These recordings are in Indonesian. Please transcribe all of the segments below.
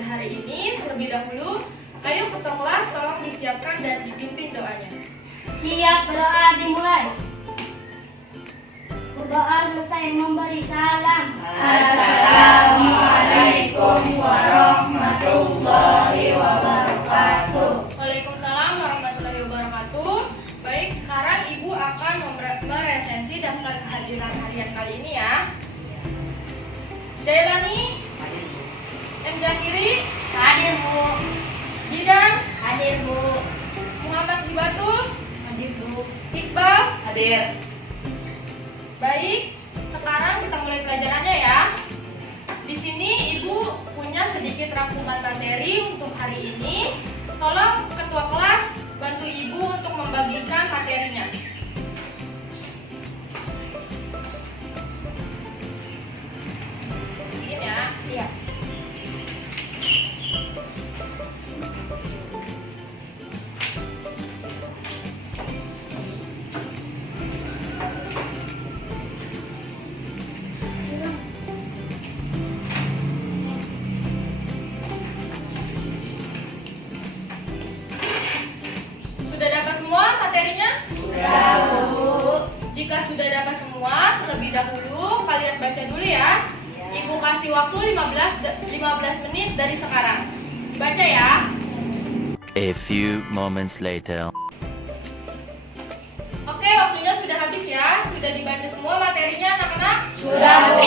pembelajaran hari ini. Terlebih dahulu, ayo ketua kelas tolong disiapkan dan dipimpin doanya. Siap, berdoa dimulai. Berdoa selesai memberi salam. Assalamualaikum warahmatullahi wabarakatuh. Waalaikumsalam warahmatullahi wabarakatuh. Baik, sekarang Ibu akan meresensi daftar kehadiran harian kali ini ya. Jailani, M. Zakiri, Hadir, Bu. Jidan, Hadir, Bu. Muhammad Hibatul, Hadir, Bu. Iqbal. Hadir. Baik, sekarang kita mulai pelajarannya ya. Di sini Ibu punya sedikit rangkuman materi untuk hari ini. Tolong ketua kelas bantu Ibu untuk membagikan materinya. Ini ya. Siap. Sudah dapat semua materinya? Sudah, Bu. Jika sudah dapat semua, terlebih dahulu kalian baca dulu ya. Ibu kasih waktu 15 menit dari sekarang. Dibaca ya. A few moments later. Oke, waktunya sudah habis ya. Sudah dibaca semua materinya anak-anak? Sudah, Bu.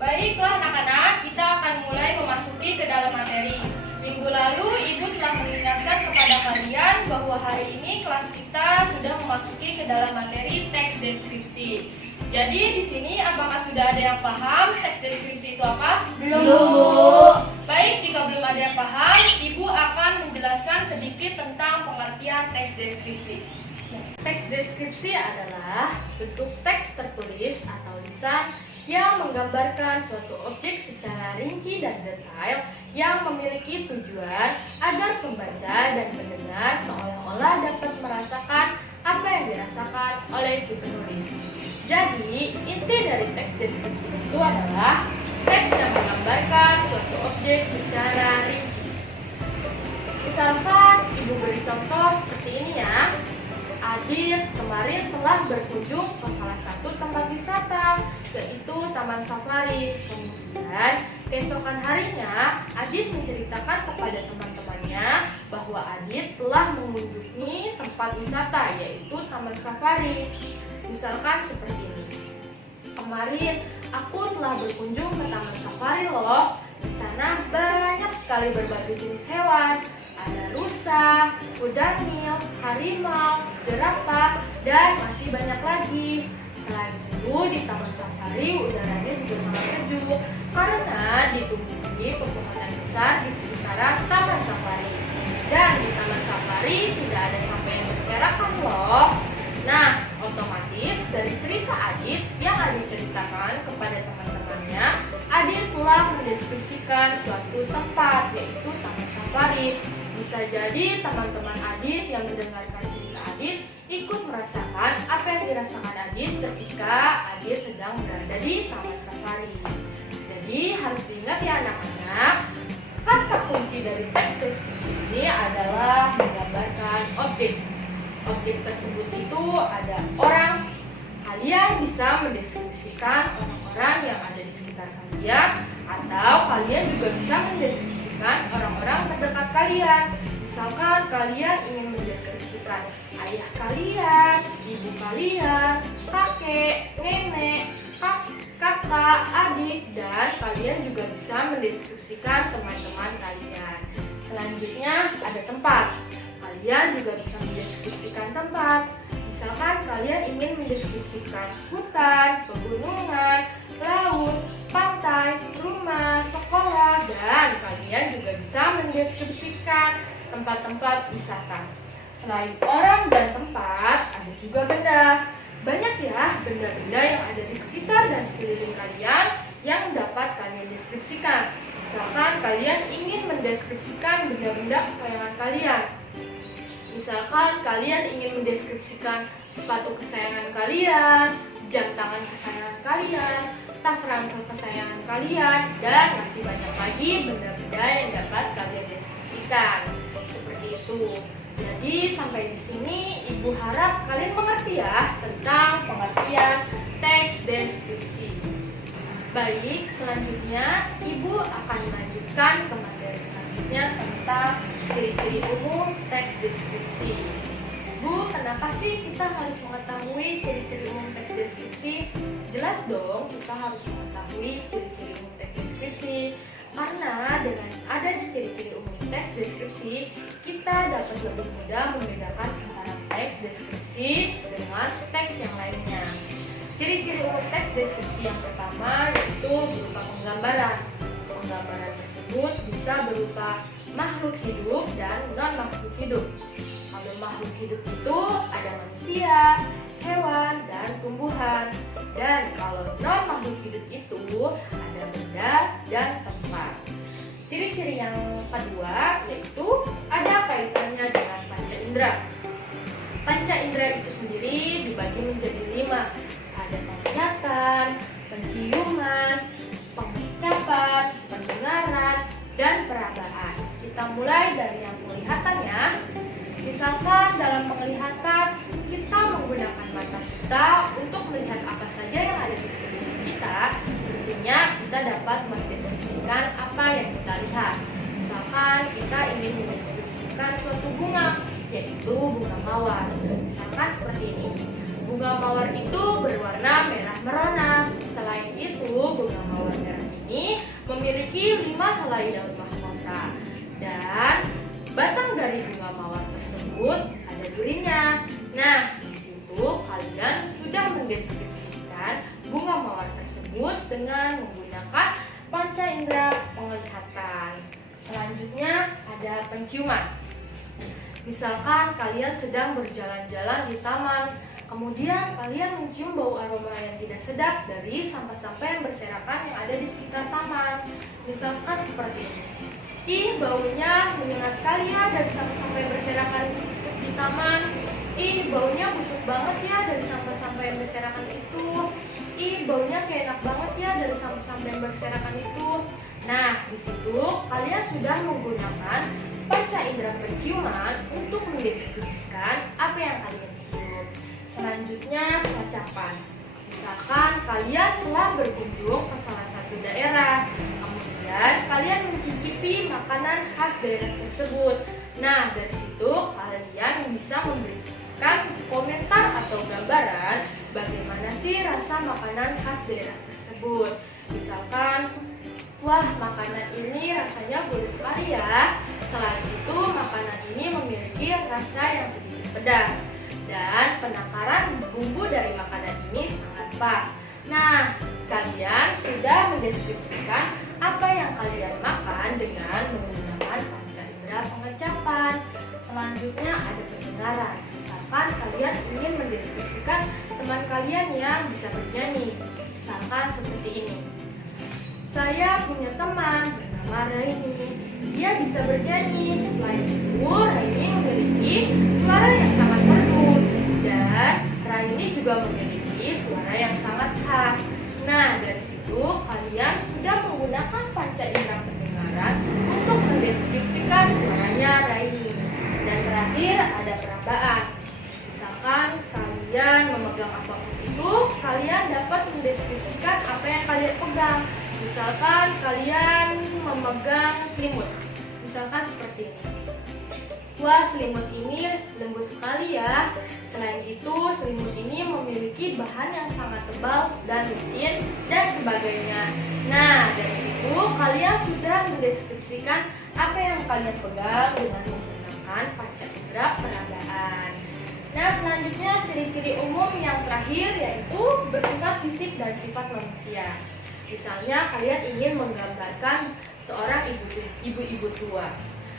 Baiklah anak-anak, kita akan mulai memasuki ke dalam materi. Minggu lalu Ibu telah mengingatkan kepada kalian bahwa hari ini kelas kita sudah memasuki ke dalam materi teks deskripsi. Jadi di sini apakah sudah ada yang paham teks deskripsi itu apa? Belum, Bu. Baik, jika belum ada yang paham, Ibu akan menjelaskan sedikit tentang pengertian teks deskripsi. Teks deskripsi adalah bentuk teks tertulis atau lisan yang menggambarkan suatu objek secara rinci dan detail yang memiliki tujuan agar pembaca dan pendengar seolah-olah dapat merasakan apa yang dirasakan oleh si penulis. Jadi, inti dari teks deskripsi itu adalah teks yang menggambarkan suatu objek secara rinci. Misalkan Ibu beri contoh seperti ini ya. Adit kemarin telah berkunjung ke salah satu tempat wisata, yaitu Taman Safari. Kemudian, keesokan harinya, Adit menceritakan kepada teman-temannya bahwa Adit telah mengunjungi tempat wisata, yaitu Taman Safari. Misalkan seperti ini. Kemarin, aku telah berkunjung ke Taman Safari loh. Di sana banyak sekali berbagai jenis hewan. Ada rusa, kuda nil, harimau, jerapah, dan masih banyak lagi. Selain itu, di Taman Safari udaranya juga sangat sejuk karena ditumbuhi pepohonan besar di sekitaran Taman Safari. Dan di Taman Safari tidak ada sampah yang berserakan loh. Nah, otomatis dari cerita Adit yang Adit ceritakan kepada teman-temannya, Adit telah mendeskripsikan suatu tempat, yaitu Taman Safari. Bisa jadi teman-teman Adit yang mendengarkan cerita Adit ikut merasakan apa yang dirasakan Adit ketika Adit sedang berada di Taman Safari. Jadi harus diingat ya anak-anak, kata kunci dari teks deskripsi ini adalah menggambarkan objek. Objek tersebut itu ada orang. Kalian bisa mendeskripsikan orang-orang yang ada di sekitar kalian, atau kalian juga bisa mendeskripsikan orang-orang terdekat kalian. Misalkan kalian ingin mendeskripsikan ayah kalian, ibu kalian, kakek, nenek, kakak, adik, dan kalian juga bisa mendeskripsikan teman-teman kalian. Selanjutnya ada tempat. Kalian juga bisa mendeskripsikan tempat. Misalkan kalian ingin mendeskripsikan hutan, pegunungan, laut, pantai, rumah, sekolah, dan kalian juga bisa mendeskripsikan tempat-tempat wisata. Selain orang dan tempat, ada juga benda. Banyak ya benda-benda yang ada di sekitar dan sekeliling kalian yang dapat kalian deskripsikan. Misalkan kalian ingin mendeskripsikan benda-benda kesayangan kalian. Misalkan kalian ingin mendeskripsikan sepatu kesayangan kalian, jam tangan kesayangan kalian, tas ransel kesayangan kalian, dan masih banyak lagi benda-benda yang dapat kalian deskripsikan. Seperti itu. Jadi sampai di sini Ibu harap kalian mengerti ya tentang pengertian teks deskripsi. Baik, selanjutnya Ibu akan melanjutkan ke materi selanjutnya tentang ciri-ciri umum teks deskripsi. Bu, kenapa sih kita harus mengetahui ciri-ciri umum teks deskripsi? Jelas dong, kita harus mengetahui ciri-ciri umum teks deskripsi. Karena dengan adanya ciri-ciri umum teks deskripsi, kita dapat lebih mudah membedakan antara teks deskripsi dengan teks yang lainnya. Ciri-ciri umum teks deskripsi yang pertama yaitu berupa penggambaran. Penggambaran tersebut bisa berupa makhluk hidup dan non-makhluk hidup. Kalau makhluk hidup itu ada manusia, hewan, dan tumbuhan. Dan kalau non-makhluk hidup itu ada benda dan tempat. Ciri-ciri yang kedua yaitu ada kaitannya dengan panca indera. Panca indera itu sendiri dibagi menjadi 5. Ada penglihatan, penciuman, pengucapan, pendengaran, dan perabaan. Kita mulai dari yang penglihatannya. Misalkan dalam penglihatan, kita menggunakan mata kita untuk melihat apa saja yang ada di sekeliling kita. Tentunya kita dapat mendeskripsikan apa yang kita lihat. Misalkan kita ingin mendeskripsikan suatu bunga, yaitu bunga mawar. Misalkan seperti ini. Bunga mawar itu berwarna merah merona. Selain itu, bunga mawar merah ini memiliki 5 helai daun mahkota. Dan batang dari bunga mawar tersebut ada durinya. Nah, di situ kalian sudah mendeskripsikan bunga mawar tersebut dengan menggunakan panca indera penglihatan. Selanjutnya ada penciuman. Misalkan kalian sedang berjalan-jalan di taman, kemudian kalian mencium bau aroma yang tidak sedap dari sampah-sampah yang berserakan yang ada di sekitar taman. Misalkan seperti ini. Ih, baunya menyengat sekali ya dari sampah-sampah yang berserakan di taman. Ih, baunya busuk banget ya dari sampah-sampah yang berserakan itu. Ih, baunya kayak enak banget ya dari sampah-sampah yang berserakan itu. Nah, di situ kalian sudah menggunakan panca indera penciuman untuk mendeskripsikan apa yang kalian cium. Selanjutnya, pengucapan. Misalkan kalian telah berkunjung ke salah satu daerah, kemudian kalian mencicipi makanan khas daerah tersebut. Nah, dari situ kalian bisa memberikan komentar atau gambaran bagaimana sih rasa makanan khas daerah tersebut. Misalkan, wah, makanan ini rasanya gurih sekali ya. Selain itu, makanan ini memiliki rasa yang sedikit pedas. Dan penakaran bumbu dari makanan ini sangat pas. Nah, kalian sudah mendeskripsikan apa yang kalian makan dengan menggunakan panca indera pengecapan. Selanjutnya ada pendengaran. Misalkan kalian ingin mendeskripsikan teman kalian yang bisa bernyanyi. Misalkan seperti ini. Saya punya teman bernama Raini. Dia bisa bernyanyi. Selain itu, Raini memiliki suara yang sangat merdu. Dan Raini juga memiliki suara yang sangat khas. Nah, dari situ kalian sudah menggunakan panca indera pendengaran untuk mendeskripsikan suaranya Raini. Dan terakhir ada perabaan. Misalkan kalian memegang apapun itu, kalian dapat mendeskripsikan apa yang kalian pegang. Misalkan kalian memegang selimut. Misalkan seperti ini. Wah, selimut ini lembut sekali ya. Selain itu, selimut ini memiliki bahan yang sangat tebal dan licin dan sebagainya. Nah, dari itu kalian sudah mendeskripsikan apa yang kalian pegang dengan menggunakan panca indera perabaan. Nah, selanjutnya ciri-ciri umum yang terakhir yaitu bersifat fisik dan sifat manusia. Misalnya kalian ingin menggambarkan seorang ibu-ibu tua.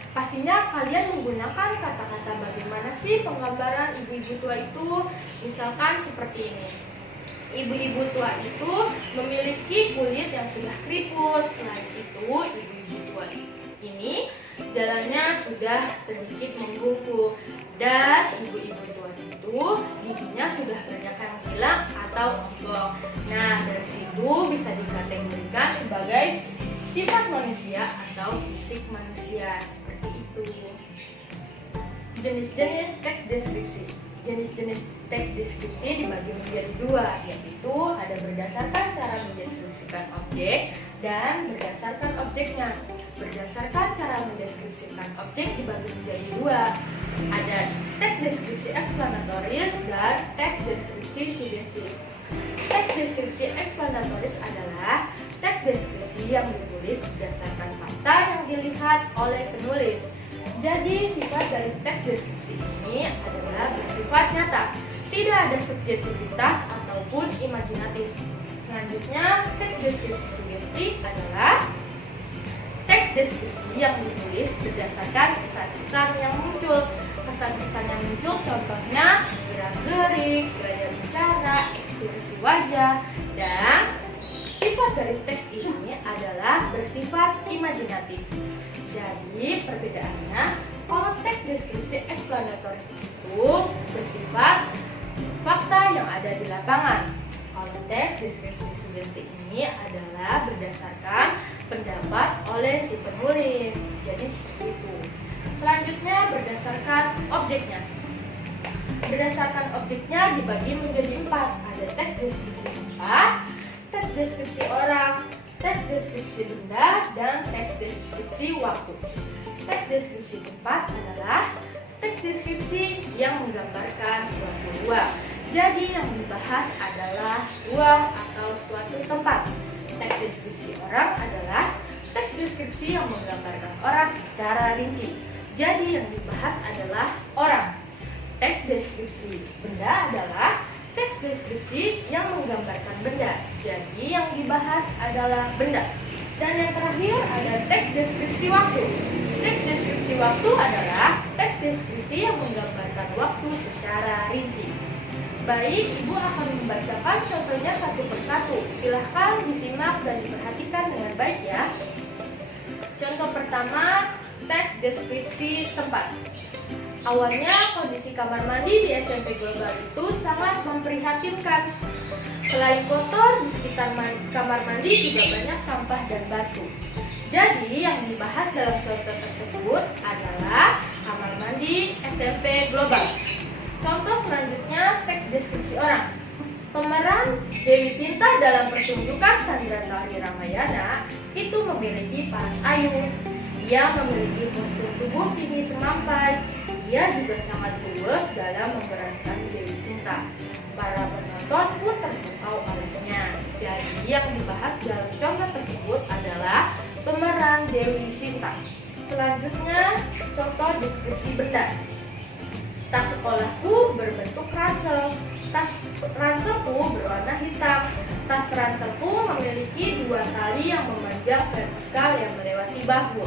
Pastinya kalian menggunakan kata-kata bagaimana sih penggambaran ibu-ibu tua itu. Misalkan seperti ini. Ibu-ibu tua itu memiliki kulit yang sudah keriput. Selain itu, ibu-ibu tua ini jalannya sudah sedikit membungkuk. Dan ibu-ibu tua itu giginya sudah banyak yang hilang atau ompong. Nah, dari situ itu bisa dikategorikan sebagai sifat manusia atau fisik manusia, seperti itu. Jenis-jenis teks deskripsi. Jenis-jenis teks deskripsi dibagi menjadi dua, yaitu ada berdasarkan cara mendeskripsikan objek dan berdasarkan objeknya. Berdasarkan cara mendeskripsikan objek dibagi menjadi dua, ada teks deskripsi eksplanatoris dan teks deskripsi sugestif. Teks deskripsi eksplanatoris adalah teks deskripsi yang ditulis berdasarkan fakta yang dilihat oleh penulis. Jadi sifat dari teks deskripsi ini adalah bersifat nyata, tidak ada subjektivitas ataupun imajinatif. Selanjutnya, teks deskripsi sugestif adalah teks deskripsi yang ditulis berdasarkan kesan-kesan yang muncul. Kesan-kesan yang muncul contohnya gerak-gerik, gaya bicara, ekspresi wajah, dan sifat dari teks ini adalah bersifat imajinatif. Jadi perbedaannya, kalau teks deskripsi eksplanatoris itu bersifat fakta yang ada di lapangan. Kalau teks deskripsi sugestif ini adalah berdasarkan pendapat oleh si penulis. Jadi seperti itu. Selanjutnya berdasarkan objeknya. Berdasarkan objeknya dibagi menjadi 4. Ada teks deskripsi tempat, teks deskripsi orang, teks deskripsi benda, dan teks deskripsi waktu. Teks deskripsi tempat adalah teks deskripsi yang menggambarkan suatu ruang. Jadi yang dibahas adalah ruang atau suatu tempat. Teks deskripsi orang adalah teks deskripsi yang menggambarkan orang secara rinci. Jadi yang dibahas adalah orang. Teks deskripsi benda adalah teks deskripsi yang menggambarkan benda. Jadi yang dibahas adalah benda. Dan yang terakhir ada teks deskripsi waktu. Teks deskripsi waktu adalah teks deskripsi yang menggambarkan waktu secara rinci. Baik, Ibu akan membacakan contohnya satu persatu. Silahkan disimak dan diperhatikan dengan baik ya. Contoh pertama, teks deskripsi tempat. Awalnya kondisi kamar mandi di SMP Global itu sangat memprihatinkan. Selain kotor, di sekitar kamar mandi juga banyak sampah dan batu. Jadi yang dibahas dalam contoh tersebut adalah kamar mandi SMP Global. Contoh selanjutnya, teks deskripsi orang. Pemeran Dewi Sinta dalam pertunjukan Sandra Tari Ramayana itu memiliki paras ayu. Ia memiliki postur tubuh tinggi semampai. Ia juga sangat luwes dalam memerankan Dewi Sinta. Para penonton pun terpukau olehnya. Jadi yang dibahas dalam contoh tersebut adalah pemeran Dewi Sinta. Selanjutnya, contoh deskripsi benda. Tas sekolahku berbentuk ransel. Tas ranselku berwarna hitam. Tas ranselku memiliki 2 tali yang memanjang vertikal yang melewati bahu.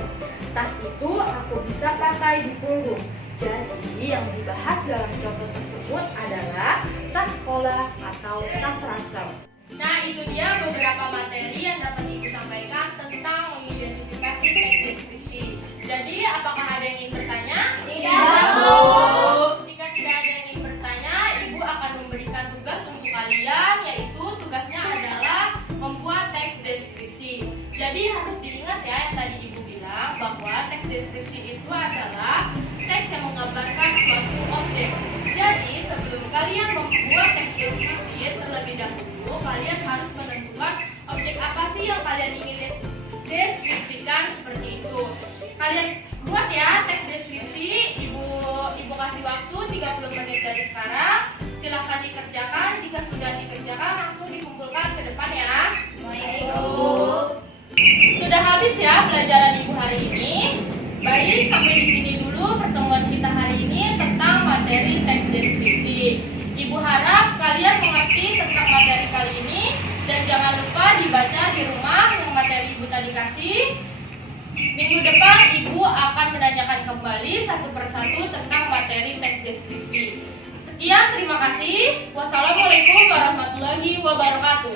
Tas itu aku bisa pakai di punggung. Jadi yang dibahas dalam contoh tersebut adalah tas sekolah atau tas ransel. Nah, itu dia beberapa materi yang dapat Ibu sampaikan tentang mengidentifikasi teks deskripsi. Jadi, apakah ada yang ingin bertanya? Tidak, Bu. Jika tidak ada yang ingin bertanya, Ibu akan memberikan tugas untuk kalian, yaitu tugasnya adalah membuat teks deskripsi. Jadi harus diingat ya yang tadi Ibu bilang bahwa teks deskripsi itu adalah teks yang menggambarkan suatu objek. Jadi sebelum kalian membuat teks deskripsi, terlebih dahulu kalian harus menentukan objek apa sih yang kalian ingin deskripsikan seperti itu. Kalian buat ya teks deskripsi. Ibu kasih waktu 30 menit dari sekarang. Silahkan dikerjakan. Jika sudah dikerjakan langsung dikumpulkan ke depan ya. Baik, Bu. Sudah habis ya pelajaran Ibu hari ini. Baik, sampai di sini dulu pertemuan kita hari ini tentang materi teks deskripsi. Ibu harap kalian mengerti tentang materi kali ini dan jangan lupa dibaca di rumah yang materi Ibu tadi kasih. Minggu depan Ibu akan menanyakan kembali satu persatu tentang materi teks deskripsi. Sekian, terima kasih. Wassalamualaikum warahmatullahi wabarakatuh.